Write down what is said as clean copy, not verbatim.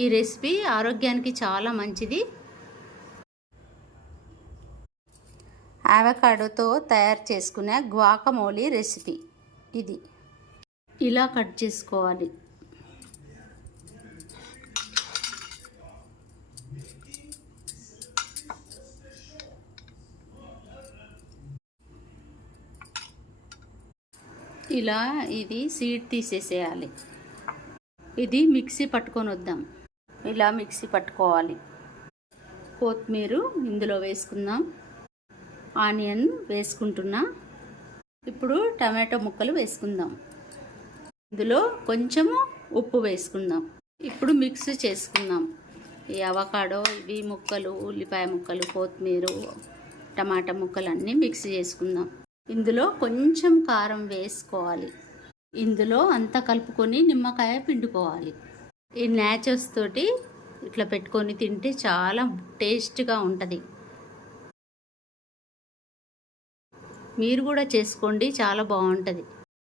ఈ రెసిపీ ఆరోగ్యానికి చాలా మంచిది. అవకాడోతో తయారు చేసుకునే గ్వాకమోలీ రెసిపీ ఇది. ఇలా కట్ చేసుకోవాలి. ఇలా ఇది సీడ్ తీసేసేయాలి. ఇది మిక్సీ పట్టుకొని వద్దాం. ఇలా మిక్సీ పట్టుకోవాలి. కొత్తిమీర ఇందులో వేసుకుందాం. ఆనియన్ వేసుకుంటున్నా. ఇప్పుడు టమాటో ముక్కలు వేసుకుందాం. ఇందులో కొంచెము ఉప్పు వేసుకుందాం. ఇప్పుడు మిక్స్ చేసుకుందాం. ఈ అవకాడో, ఇవి ముక్కలు, ఉల్లిపాయ ముక్కలు, కొత్తిమీర, టమాటా ముక్కలు అన్నీ మిక్స్ చేసుకుందాం. ఇందులో కొంచెం కారం వేసుకోవాలి. ఇందులో అంతా కలుపుకొని నిమ్మకాయ పిండుకోవాలి. ఈ నాచోస్ తోటి ఇట్లా పెట్టుకొని తింటే చాలా టేస్ట్గా ఉంటుంది. మీరు కూడా చేసుకోండి, చాలా బాగుంటుంది.